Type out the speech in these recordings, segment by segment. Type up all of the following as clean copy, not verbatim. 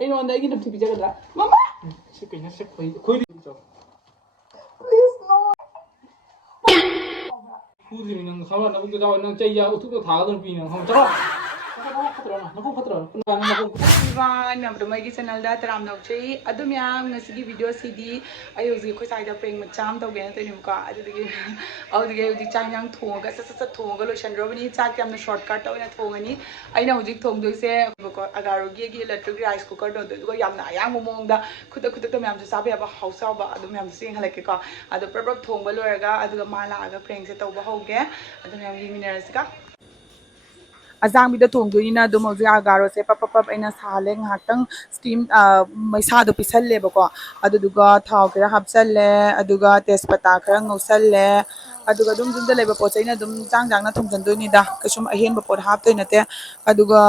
ꯑꯩꯉꯣꯟꯗ ꯑꯩꯒꯤ ꯅꯝꯊꯤ ꯄꯤꯖꯒꯗ꯭ꯔꯥ ꯃꯃꯥ ꯁꯤ ꯀꯩꯅꯣ ꯁꯤ ꯈꯣꯏꯗꯤ please no ꯐꯨꯗ꯭ꯔꯤ ꯅꯪ ꯁꯥꯎꯔ ꯅꯕꯨꯛꯇ ꯆꯥꯎ ꯅꯪ ꯆꯩ ꯎꯊꯨꯛꯇ ꯊꯥꯒ ꯑꯗꯨꯝ ꯄꯤ ꯅꯪ ꯆꯠꯂꯣ ꯅꯕꯨꯛ ꯐꯠꯇ꯭ꯔꯣ ꯃꯌꯥꯝꯗꯣ ꯃꯩꯒꯤ ꯆꯦꯅꯦꯜꯗ ꯇꯔꯥꯝ ꯅꯧꯆꯩ ꯑꯗꯨ ꯃꯌꯥꯝ ꯉꯁꯤꯒꯤ ꯚꯤꯗꯤꯑꯣꯁꯤꯗꯤ ꯑꯩ ꯍꯧꯖꯤꯛ ꯑꯩꯈꯣꯏ ꯁ꯭ꯋꯥꯏꯗ ꯄ꯭ꯔꯦꯡ ꯃꯆꯥ ꯑꯃ ꯇꯧꯒꯦꯅ ꯇꯧꯅꯦꯕꯀꯣ ꯑꯗꯨꯗꯒꯤ ꯑꯩ ꯍꯧꯖꯤꯛ ꯆꯥꯛ ꯏꯟꯖꯥꯡ ꯊꯣꯡꯉꯒ ꯁꯠ ꯊꯣꯡꯉꯒ ꯂꯣꯏꯁꯟꯗ꯭ꯔꯕꯅꯤ ꯆꯥꯛ ꯌꯥꯝꯅ ꯁꯣꯔꯠꯀꯠꯇ ꯑꯣꯏꯅ ꯊꯣꯡꯉꯅꯤ ꯑꯩꯅ ꯍꯧꯖꯤꯛ ꯊꯣꯡꯗꯣꯏꯁꯦ ꯑꯒꯥꯔꯣꯒꯤ ꯏꯂꯦꯛꯇ꯭ꯔꯤꯛ ꯔꯥꯏꯁ ꯀꯨꯀꯔꯗꯣ ꯑꯗꯨꯒ ꯌꯥꯝꯅ ꯑꯌꯥꯝꯕ ꯃꯑꯣꯡꯗ ꯈꯨꯗꯛꯇ ꯃꯌꯥꯝꯁꯨ ꯆꯥꯕ ꯌꯥꯕ ꯍꯥꯎꯁ ꯑꯗꯨ ꯃꯌꯥꯝꯁꯨ ꯌꯦꯡꯍꯜꯂꯛꯀꯦꯀꯣ ꯑꯗꯣ ꯄ꯭ꯔꯞ ꯊꯣꯡꯕ ꯂꯣꯏꯔꯒ ꯑꯗꯨꯒ ꯃꯥ ꯂꯥꯛꯑꯒ ꯄ꯭ꯔꯦꯡꯁꯦ ꯇꯧꯕ ꯍꯧꯒꯦ ꯑꯗꯨ ꯃꯌꯥꯝ ꯌꯦꯡꯃꯤꯟꯅꯔꯁꯤꯀꯣ ꯑꯖꯥꯡꯕꯤꯗ ꯊꯣꯡꯗꯣꯏꯅꯤꯅ ꯑꯗꯨꯝ ꯍꯧꯖꯤꯛ ꯑꯒꯥꯔꯣꯁꯦ ꯄꯞ ꯑꯩꯅ ꯁꯥꯍꯜꯂꯦ ꯉꯥꯏꯍꯥꯛꯇꯪ ꯁ꯭ꯇꯤꯝ ꯃꯩꯁꯥꯗꯣ ꯄꯤꯁꯜꯂꯦꯕꯀꯣ ꯑꯗꯨꯗꯨꯒ ꯊꯥꯎ ꯈꯔ ꯍꯥꯞꯆꯜꯂꯦ ꯑꯗꯨꯒ ꯇꯦꯖꯄꯇꯥ ꯈꯔ ꯉꯧꯁꯜꯂꯦ ꯑꯗꯨꯒ ꯑꯗꯨꯝ ꯌꯨꯝꯗ ꯂꯩꯕ ꯄꯣꯠ ꯆꯩꯅ ꯑꯗꯨꯝ ꯆꯥꯡꯅ ꯊꯣꯡꯖꯟꯗꯣꯏꯅꯤꯗ ꯀꯩꯁꯨꯝ ꯑꯍꯦꯟꯕ ꯄꯣꯠ ꯍꯥꯞꯇꯣꯏ ꯅꯠꯇꯦ ꯑꯗꯨꯒ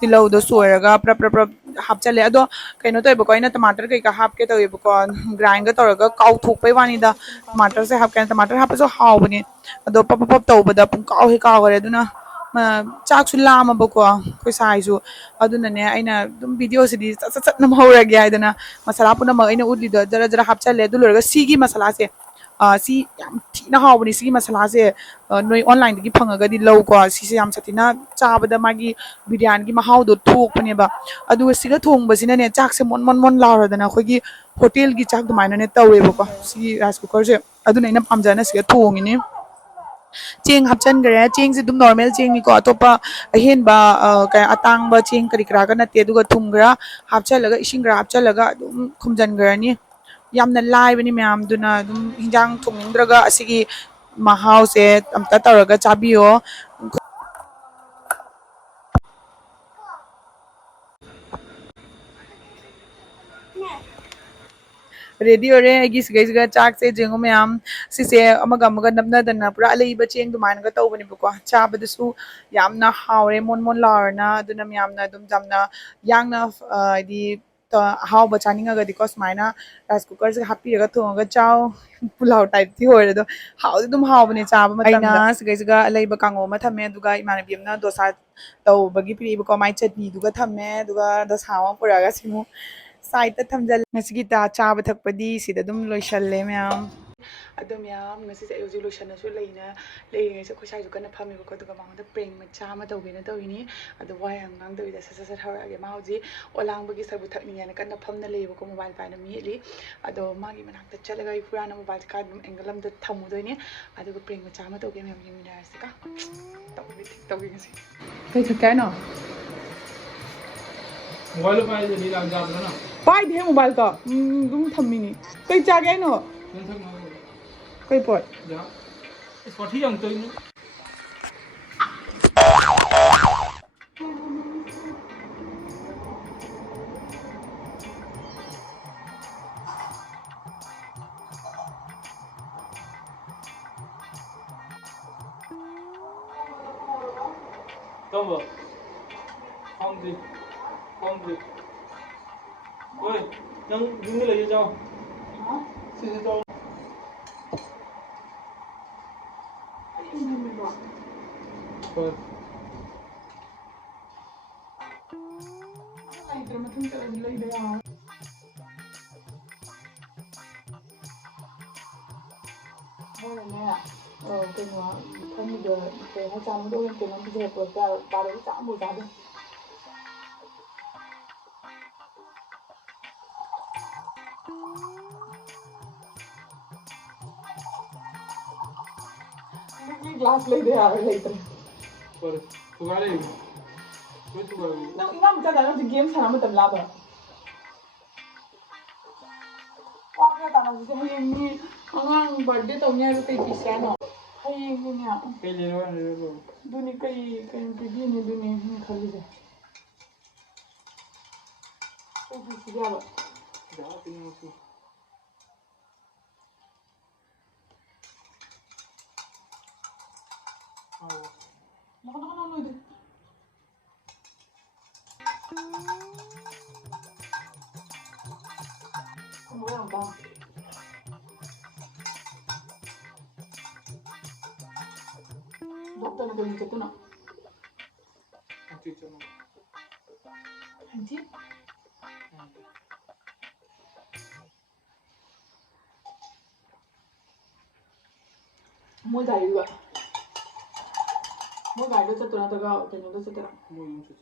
ꯇꯤꯜꯍꯧꯗꯣ ꯁꯣꯏꯔꯒ ꯄ꯭ꯔꯞ ꯍꯥꯞꯆꯜꯂꯦ ꯑꯗꯣ ꯀꯩꯅꯣ ꯇꯧꯋꯦꯕꯀꯣ ꯑꯩꯅ ꯇꯃꯥꯇꯔ ꯀꯩꯀꯥ ꯍꯥꯞꯀꯦ ꯇꯧꯋꯦꯕꯀꯣ ꯒ꯭ꯔꯥꯏꯟꯒ ꯇꯧꯔꯒ ꯀꯥꯎꯊꯣꯛꯄꯩ ꯋꯥꯅꯤꯗ ꯇꯃꯥꯇꯔꯁꯦ ꯍꯥꯞꯀꯦ ꯇꯃꯥꯇꯔ ꯍꯥꯞꯄꯁꯨ ꯍꯥꯎꯕꯅꯦ ꯑꯗꯣ ꯄꯞ ꯇꯧꯕꯗ ꯄꯨꯡ ꯀꯥꯎꯈꯔꯦ ꯑꯗꯨꯅ ꯆꯥꯛꯁꯨ ꯂꯥꯝꯃꯕꯀꯣ ꯑꯩꯈꯣꯏ ꯁꯥꯏꯁꯨ ꯑꯗꯨꯅꯅꯦ ꯑꯩꯅ ꯑꯗꯨꯝ ꯚꯤꯗꯤꯑꯣꯁꯤꯗꯤ ꯁꯠ ꯅꯝꯍꯧꯔꯒꯦ ꯍꯥꯏꯗꯅ ꯃꯁꯥꯂꯥ ꯄꯨꯝꯅꯃꯛ ꯑꯩꯅ ꯎꯠꯂꯤꯗꯣ ꯖꯔ ꯍꯥꯞꯆꯜꯂꯦ ꯑꯗꯨ ꯂꯣꯏꯔꯒ ꯁꯤꯒꯤ ꯃꯁꯥꯂꯥꯁꯦ ꯁꯤ ꯌꯥꯝ ꯊꯤꯅ ꯍꯥꯎꯕꯅꯤ ꯁꯤꯒꯤ ꯃꯁꯥꯂꯥꯁꯦ ꯅꯣꯏ ꯑꯣꯟꯂꯥꯏꯟꯗꯒꯤ ꯐꯪꯉꯒꯗꯤ ꯂꯧꯀꯣ ꯁꯤꯁꯦ ꯌꯥꯝ ꯁꯥꯊꯤꯅ ꯆꯥꯕꯗ ꯃꯥꯒꯤ ꯕꯤꯔꯌꯥꯅꯤꯒꯤ ꯃꯍꯥꯎꯗꯣ ꯊꯣꯛꯄꯅꯦꯕ ꯑꯗꯨꯒ ꯁꯤꯒ ꯊꯣꯡꯕꯁꯤꯅꯅꯦ ꯆꯥꯛꯁꯦ ꯃꯣꯟ ꯂꯥꯎꯔꯗꯅ ꯑꯩꯈꯣꯏꯒꯤ ꯍꯣꯇꯦꯜꯒꯤ ꯆꯥꯛ ꯑꯗꯨꯃꯥꯏꯅꯅꯦ ꯇꯧꯋꯦꯕꯀꯣ ꯁꯤꯒꯤ ꯔꯥꯏꯁ ꯀꯨꯀꯔꯁꯦ ꯑꯗꯨꯅ ꯑꯩꯅ ꯄꯥꯝꯖꯅ ꯁꯤꯒ ꯊꯣꯡꯉꯤꯅꯤ ꯆꯦꯡ ꯍꯥꯞꯆꯟꯈ꯭ꯔꯦ ꯆꯦꯡꯁꯦ ꯑꯗꯨꯝ ꯅꯣꯔꯃꯦꯜ ꯆꯦꯡꯅꯤꯀꯣ ꯑꯇꯣꯞꯄ ꯑꯍꯦꯟꯕ ꯑꯇꯥꯡꯕ ꯆꯦꯡ ꯀꯔꯤ ꯀꯔꯥꯒ ꯅꯠꯇꯦ ꯑꯗꯨꯒ ꯊꯨꯝ ꯈꯔ ꯍꯥꯞꯆꯜꯂꯒ ꯏꯁꯤꯡ ꯈꯔ ꯍꯥꯞꯆꯜꯂꯒ ꯑꯗꯨꯝ ꯈꯨꯝꯖꯤꯟꯈ꯭ꯔꯅꯤ ꯌꯥꯝꯅ ꯂꯥꯏꯕꯅꯤ ꯃꯌꯥꯝꯗꯨꯅ ꯑꯗꯨꯝ ꯍꯤꯟꯖꯥꯡ ꯊꯣꯡꯅꯤꯡꯗ꯭ꯔꯒ ꯑꯁꯤꯒꯤ ꯃꯍꯥꯎꯁꯦ ꯑꯝꯇ ꯇꯧꯔꯒ ꯆꯥꯕꯤꯌꯣ ꯔꯦꯗꯤ ꯑꯣꯏꯔꯦ ꯑꯩꯒꯤ ꯁꯤꯒꯩꯁꯤꯒ ꯆꯥꯛꯁꯦ ꯌꯦꯡꯉꯨ ꯃꯌꯥꯝ ꯁꯤꯁꯦ ꯑꯃꯒ ꯅꯞꯅꯗꯅ ꯄꯨꯔꯥ ꯑꯂꯩꯕ ꯆꯦꯡ ꯑꯗꯨꯃꯥꯏꯅꯒ ꯇꯧꯕꯅꯦꯕꯀꯣ ꯆꯥꯕꯗꯁꯨ ꯌꯥꯝꯅ ꯍꯥꯎꯔꯦ ꯃꯣꯟ ꯂꯥꯎꯔꯅ ꯑꯗꯨꯅ ꯃꯌꯥꯝꯅ ꯑꯗꯨꯝ ꯌꯥꯝꯅ ꯌꯥꯡꯅ ꯍꯥꯏꯗꯤ ꯑꯍꯥꯎꯕ ꯆꯥꯅꯤꯡꯉꯒꯗꯤꯀꯣ ꯁꯨꯃꯥꯏꯅ ꯔꯥꯏꯁ ꯀꯨꯀꯔꯁꯦ ꯍꯥꯞꯄꯤꯔꯒ ꯊꯣꯡꯉꯒ ꯆꯥꯎ ꯄꯨꯂꯥꯎ ꯇꯥꯏꯞꯇꯤ ꯑꯣꯏꯔꯦ ꯑꯗꯣ ꯍꯥꯎꯗꯤ ꯑꯗꯨꯝ ꯍꯥꯎꯕꯅꯦ ꯆꯥꯕ ꯃꯇꯝꯗ ꯑꯩꯅ ꯁꯤꯒꯩꯁꯤꯒ ꯑꯂꯩꯕ ꯀꯥꯡꯉꯧ ꯑꯃ ꯊꯝꯃꯦ ꯑꯗꯨꯒ ꯏꯃꯥꯟꯅꯕꯤ ꯑꯃꯅ ꯗꯣꯁꯥ ꯇꯧꯕꯒꯤ ꯄꯤꯔꯛꯏꯕꯀꯣ ꯃꯥꯏ ꯆꯠꯅꯤꯗꯨꯒ ꯊꯝꯃꯦ ꯑꯗꯨꯒ ꯗꯣꯁꯥ ꯑꯃ ꯄꯨꯔꯛꯑꯒ ꯁꯤꯃꯨꯛ ꯁꯥꯏꯗꯇ ꯊꯝꯖꯜꯂꯦ ꯉꯁꯤꯒꯤ ꯆꯥꯕ ꯊꯛꯄꯗꯤ ꯁꯤꯗ ꯑꯗꯨꯝ ꯂꯣꯏꯁꯜꯂꯦ ꯃꯌꯥꯝ ꯑꯗꯣ ꯃꯌꯥꯝ ꯉꯁꯤꯁꯦ ꯑꯩ ꯍꯧꯖꯤꯛ ꯂꯣꯏꯁꯜꯂꯁꯨ ꯂꯩꯔꯤꯉꯩꯁꯦ ꯑꯩꯈꯣꯏ ꯁꯥꯏꯁꯨ ꯀꯟꯅ ꯐꯝꯃꯦꯕꯀꯣ ꯑꯗꯨꯒ ꯃꯉꯣꯟꯗ ꯄ꯭ꯔꯦꯡ ꯃꯆꯥ ꯑꯃ ꯇꯧꯒꯦꯅ ꯇꯧꯔꯤꯅꯤ ꯑꯗꯣ ꯋꯥ ꯌꯥꯝ ꯉꯥꯡꯗꯕꯤꯗ ꯁꯠ ꯍꯧꯔꯛꯑꯒꯦ ꯃꯥ ꯍꯧꯖꯤꯛ ꯑꯣꯂꯥꯡꯕꯒꯤ ꯁꯔꯨꯛ ꯊꯛꯅꯤꯡꯉꯦꯅ ꯀꯟꯅ ꯐꯝꯅ ꯂꯩꯌꯦꯕꯀꯣ ꯃꯣꯕꯥꯏꯜ ꯄꯥꯏꯅ ꯃꯦꯠꯂꯤ ꯑꯗꯣ ꯃꯥꯒꯤ ꯃꯅꯥꯛꯇ ꯆꯠꯂꯒ ꯑꯩ ꯍꯨꯔꯥꯟꯅ ꯃꯣꯕꯥꯏꯜꯁꯦ ꯀꯥꯏꯗ ꯑꯗꯨꯝ ꯑꯦꯡꯒꯜ ꯑꯃꯗ ꯊꯝꯃꯨꯗꯣꯏꯅꯦ ꯑꯗꯨꯒ ꯄ꯭ꯔꯦꯡ ꯃꯆꯥ ꯑꯃ ꯇꯧꯒꯦ ꯃꯌꯥꯝ ꯌꯦꯡꯃꯤꯟꯅꯔꯁꯤꯀꯣ ꯇꯧꯒꯦ ꯉꯁꯤ ꯀꯩ ꯊꯛꯀꯦ ꯍꯥꯏꯅꯣ ꯃꯣꯕꯥꯏꯜ ꯄꯥꯏꯗꯗꯤ ꯂꯥꯡ ꯆꯥꯗ꯭ꯔꯅ ꯄꯥꯏꯗꯦꯍꯦ ꯃꯣꯕꯥꯏꯜꯗꯣ ꯑꯗꯨꯝ ꯊꯝꯃꯤꯅꯤ ꯀꯩ ꯆꯥꯒꯦ ꯍꯥꯏꯅꯣ ꯀꯩ ꯄꯣꯠ ꯋꯥꯊꯤ ꯌꯥꯝ ꯇꯧꯏꯅ Toma. Hombre. Oi, nang yung nila yun daw. Sino daw? Oi. Ay, pero matang ka nila yun. 그냥 팬이들 하지 않는 거는 그냥 비슷해 보니까 말을 짱 못하네. ये ग्लास ले दे यार लेकर पर तुगाले कोई तुगाले ना इना मचा दाना जो गेम सारा मतलब लाभ है और दाना जो है ये अंगांग बर्थडे तो न्याय तो कई पीस है ना हयेंनिया कई ले लो दुनी कई पीबी ने दुनी खाली है तो पीस जाओ जाओ तीन मुझको No, 이제. 뭐야, 나. 먹다가 너 이제 끊어. 어떻게 있잖아. 한지? 뭐 다이가? 뭐 다이가 쳤더라 다가 그냥도 쳤더라. 뭐 용수지.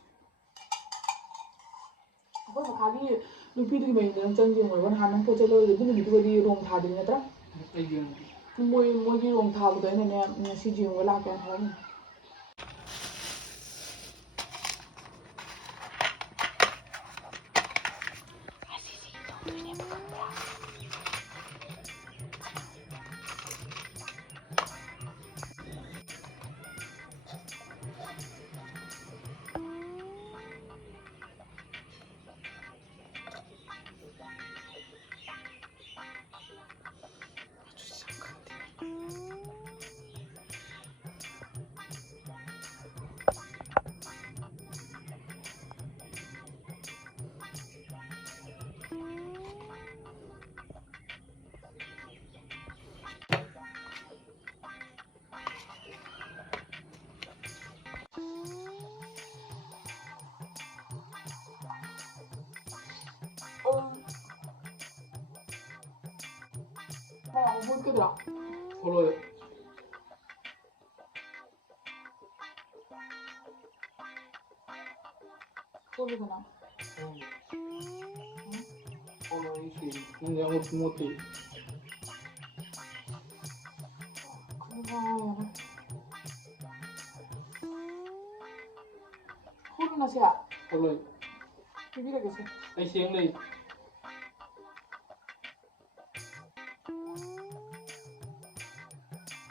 아까 가기 루피들이 매일은 전지 뭐 이건 하는 포절로 이거는 이거디 롱 타들이 나더라. 애기는 뭐이 롱 타고도 얘네 시지 용 올라게 하는. 뭘 끄더라? 서로요. 소리가 나. 서로 이시. 근데 아무것도 못해. 그거 호루나시야. 서로 비비가 계셔. 이시 형네.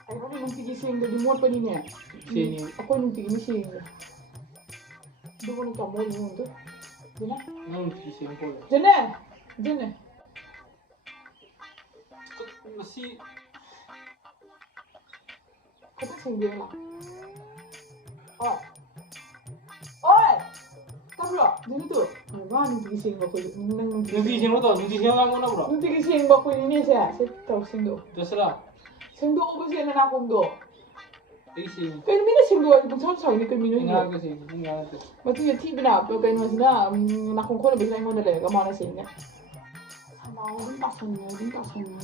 Ay, nung tigising do mo pa niya. Sini. Ako nung tigising. Do ko nung kamol mo to. Dina? 나는 이시 형 거야. Dina. 시 Kata singgih lah. Oi. Tablo. Dini tu. Ba nung tigising ba ko nung 눈치 형도 눈치 형 하고 나 보라. nung tigising ba ko ni siya. Sa taw singdo. 됐어라. Singdo ko ba siya na akong do. 이시. Kaya mina singdo ay kung sa ni kaya mina 내가 ni. 그지. 내가 그. Mati yung TV na, pero kaya naman sila, nakong ko na bigla yung nalala, kamana sa inyo. Sana ako din tasan niyo.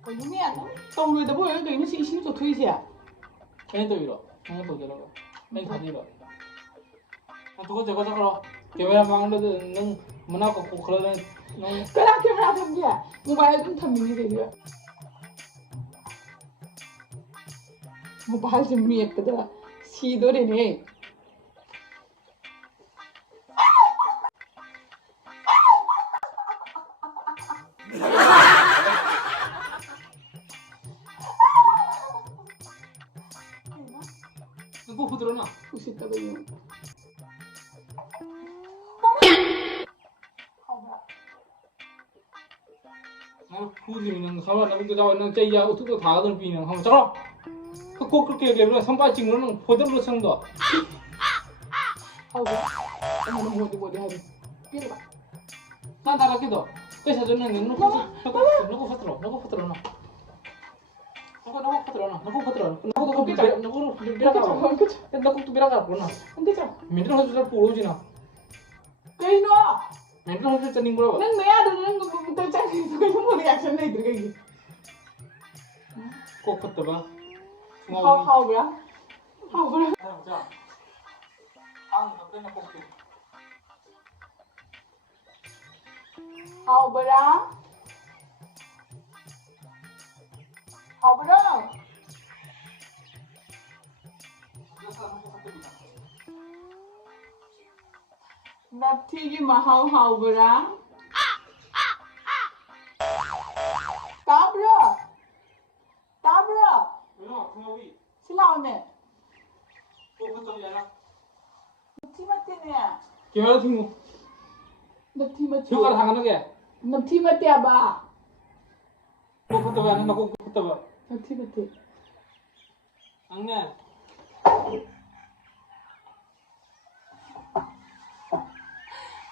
Kayo niya, tong luwi da po yun, kayo niya si isin to tuwi siya. 애도 이러. 형도 들어가. 내 다리 이러. 누가 저거 저거. 카메라 망로도 능 문화고 그러는 능 Kaya camera tam niya, mobile din tam niya siya. Mobile din niya kada, si do rin eh. 누구 부드러나? Usit na ba yun? 나는 부드러는 가만 나도 나는 제야 어떻게 다 하던 비는 한번 잡아. 꼭 그렇게 얘기하면 선발 찍는 포대로 성도. How ba? Ano mo di habi? Pira ba? 난 나가기도. 그래서 저는 누구 부드러. 누구 부드러 나. 누구 비라가. 누구 또 비라가 그러나. Hindi siya. 맨날 하줄 보러지나. Kayo no! 맨날 하줄 때는 거라. Nang mayado na nang gumunta siya, kayo mo reaction na ito kayo. 꼭 갔다 봐. How ba? How ba? 자. 아, 끝나 꼭. How ba ra? How ba ra? Naptigi how ba ra? Tabra! 누나, 동혁이. Sila ne? 꼭 갔다 오잖아. Naptimati niya. 개발 팀. Naptimati. 휴가를 당하는 게. Naptimati ba? 꼭 갔다 봐. 나꼭 갔다 봐. Naptimati. 안내.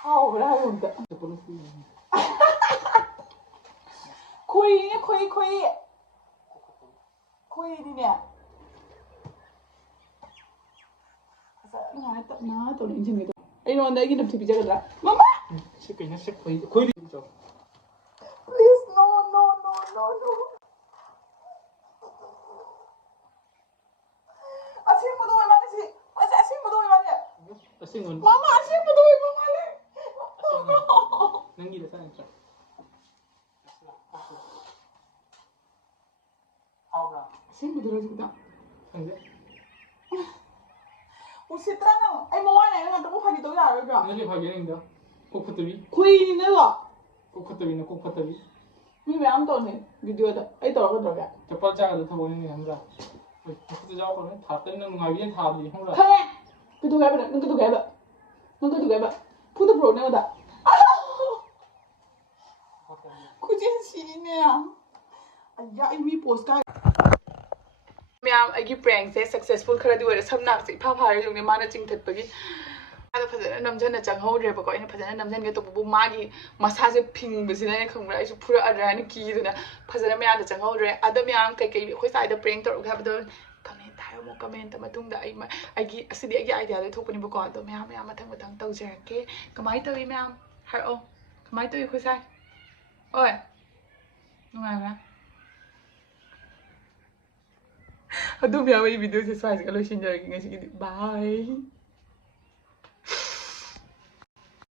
How ba ra yun ta? Koi ni niya. ꯉꯥꯏ ꯇꯞꯅ ꯇꯧꯅ ꯏꯟꯁꯤꯟꯒꯦ ꯇꯧ ꯑꯩꯉꯣꯟꯗ ꯑꯩꯒꯤ ꯅꯝꯊꯤ ꯄꯤꯖꯒꯗ꯭ꯔꯥ ꯃꯃꯥ ꯁꯤ ꯀꯩꯅꯣ ꯁꯤ ꯈꯣꯏꯗꯤ ꯆꯥꯎ please no ꯑꯁꯦꯡꯕꯗꯣ ꯑꯣꯏ ꯃꯥꯜꯂꯦ ꯁꯤ ꯑꯁ ꯑꯁꯦꯡꯕꯗꯣ ꯑꯣꯏ ꯃꯥꯜꯂꯦ ꯑꯁꯦꯡꯕ ꯃꯃꯥ ꯑꯁꯦꯡꯕꯗꯣ ꯑꯣꯏꯕ ꯃꯥꯜꯂꯦ ꯅꯪꯒꯤꯗ ꯆꯪꯉꯛꯇ꯭ꯔꯥ ꯍꯥꯎꯕ꯭ꯔꯥ ꯑꯁꯦꯡꯕꯗꯨꯔꯣ ꯍꯧꯖꯤꯛꯇ ꯈꯪꯗꯦ 우시트라 너 아이 뭐하냐 이거 너무 파기 또 야르죠 ꯅꯪꯒꯤ ꯐꯥꯒꯦꯅꯤꯡꯗ ꯀꯣꯛ ꯐꯠꯇꯕꯤ 쿠이는가 ꯀꯣꯛ ꯐꯠꯇꯕꯤꯅ ꯀꯣꯛ ꯐꯠꯇꯕꯤ 미 왜안 떠네 비디오다 아이 떨어져가 ꯆꯄꯜ ꯆꯥꯒꯗ ꯊꯕꯛꯅꯤꯅꯦ ꯈꯪꯕ꯭ꯔꯥ ꯍꯣꯏ ꯃꯈꯨꯠꯇ ꯌꯥꯎꯈ꯭ꯔꯕꯅꯤ ꯊꯥꯔꯛꯇꯅꯤ ꯅꯪ ꯅꯨꯡꯉꯥꯏꯕꯤꯅ ꯊꯥꯕꯗꯤ ꯈꯪꯕ꯭ꯔꯥ 그래 그도 가봐 너 그도 가봐 너 그도 가봐 푸드 프로 내가다 구진 씨네야 야 이미 포스트 ꯃꯌꯥꯝ ꯑꯩꯒꯤ ꯄ꯭ꯔꯦꯡꯁꯦ ꯁꯛꯁꯦꯁꯐꯨꯜ ꯈꯔꯗꯤ ꯑꯣꯏꯔꯦ ꯁꯝꯅꯥꯛꯁꯦ ꯏꯐꯥ ꯐꯥꯔꯦ ꯌꯦꯡꯉꯦ ꯃꯥꯅ ꯆꯤꯡꯊꯠꯄꯒꯤ ꯑꯗꯣ ꯐꯖꯅ ꯅꯝꯖꯟꯅ ꯆꯪꯍꯧꯗ꯭ꯔꯦꯕꯀꯣ ꯑꯩꯅ ꯐꯖꯅ ꯅꯝꯖꯟꯒꯦ ꯇꯧꯕꯕꯨ ꯃꯥꯒꯤ ꯃꯁꯥꯁꯦ ꯐꯤꯡꯕꯁꯤꯅ ꯑꯩꯅ ꯈꯪꯕ꯭ꯔꯥ ꯑꯩꯁꯨ ꯐꯨꯔꯛꯑꯗ꯭ꯔꯥ ꯍꯥꯏꯅ ꯀꯤꯗꯅ ꯐꯖꯅ ꯃꯌꯥꯝꯗ ꯆꯪꯍꯧꯗ꯭ꯔꯦ ꯑꯗꯣ ꯃꯌꯥꯝ ꯀꯩꯀꯩ ꯑꯩꯈꯣꯏ ꯁꯥꯏꯗ ꯄ꯭ꯔꯦꯡ ꯇꯧꯔꯛꯒꯦ ꯍꯥꯏꯕꯗꯣ ꯀꯃꯦꯟꯇ ꯍꯥꯏꯔꯝꯃꯣ ꯀꯃꯦꯟꯇ ꯃꯇꯨꯡꯗ ꯑꯩꯒꯤ ꯑꯁꯤꯗꯤ ꯑꯩꯒꯤ ꯑꯥꯏꯗꯤꯌꯥꯗꯩ ꯊꯣꯛꯄꯅꯦꯕꯀꯣ ꯑꯗꯣ ꯃꯌꯥꯝ ꯃꯊꯪ ꯇꯧꯖꯔꯛꯀꯦ ꯀꯃꯥꯏꯅ ꯇꯧꯏ ꯃꯌꯥꯝ ꯍꯥꯏꯔꯛꯑꯣ ꯀꯃꯥꯏꯅ ꯇꯧꯏ ꯑꯩꯈꯣꯏ ꯁꯥꯏ ꯍꯣꯏ ꯅꯨꯡꯉꯥꯏꯕ꯭ꯔꯥ ꯑꯗꯨꯝ ꯌꯥꯎꯋꯦ ꯚꯤꯗꯤꯑꯣꯁꯦ ꯁ꯭ꯋꯥꯏꯁꯤꯒ ꯂꯣꯏꯁꯤꯟꯖꯔꯒꯦ ꯉꯁꯤꯒꯤꯗꯤ ꯕꯥꯏ